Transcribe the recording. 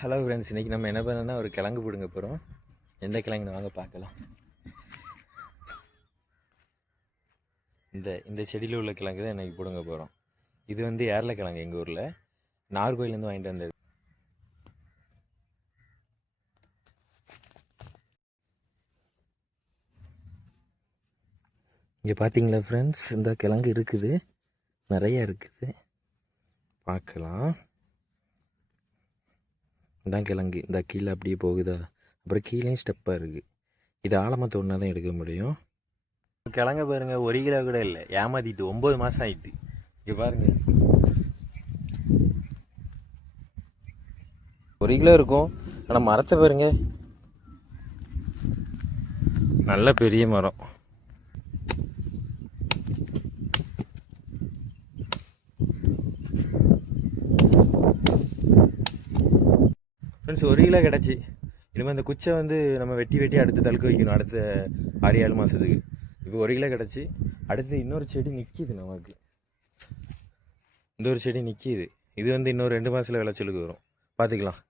Hello friends, இன்றைக்கி நம்ம என்ன பண்ணோன்னா ஒரு கிழங்கு பிடுங்க போகிறோம். எந்த கிழங்குன்னு வாங்க பார்க்கலாம். இந்த செடியில் உள்ள கிழங்கு தான் இன்றைக்கி பிடுங்க போகிறோம். இது வந்து ஏரலைக்கிழங்கு, எங்கள் ஊரில் நாகர்கோயிலேருந்து வாங்கிட்டு வந்தது. இங்கே பார்த்தீங்களா ஃப்ரெண்ட்ஸ், இந்த கிழங்கு இருக்குது, நிறைய இருக்குது, பார்க்கலாம். இதான் கிழங்கு, இந்த கீழே அப்படியே போகுதா, அப்புறம் கீழேயும் ஸ்டெப்பாக இருக்குது. இது ஆழமாக தோணுனா தான் எடுக்க முடியும். கிழங்க பாருங்கள், 1 கிலோ கூட இல்லை, ஏமாத்திட்டு 9 மாதம் ஆயிட்டு. இங்கே பாருங்கள், 1 கிலோ இருக்கும். ஆனால் மரத்தை பாருங்க, நல்ல பெரிய மரம். ஃப்ரெண்ட்ஸ், 1 கிலோ கிடச்சி. இனிமேல் இந்த குச்சை வந்து நம்ம வெட்டி அடுத்து தழுக்க வைக்கணும், அடுத்த 6-7 மாதத்துக்கு. இப்போ 1 கிலோ கிடச்சி. அடுத்து இன்னொரு செடி நிற்கிது நமக்கு, இந்த ஒரு செடி நிற்கிது. இது வந்து இன்னொரு 2 மாதத்தில் விளைச்சலுக்கு வரும், பார்த்துக்கலாம்.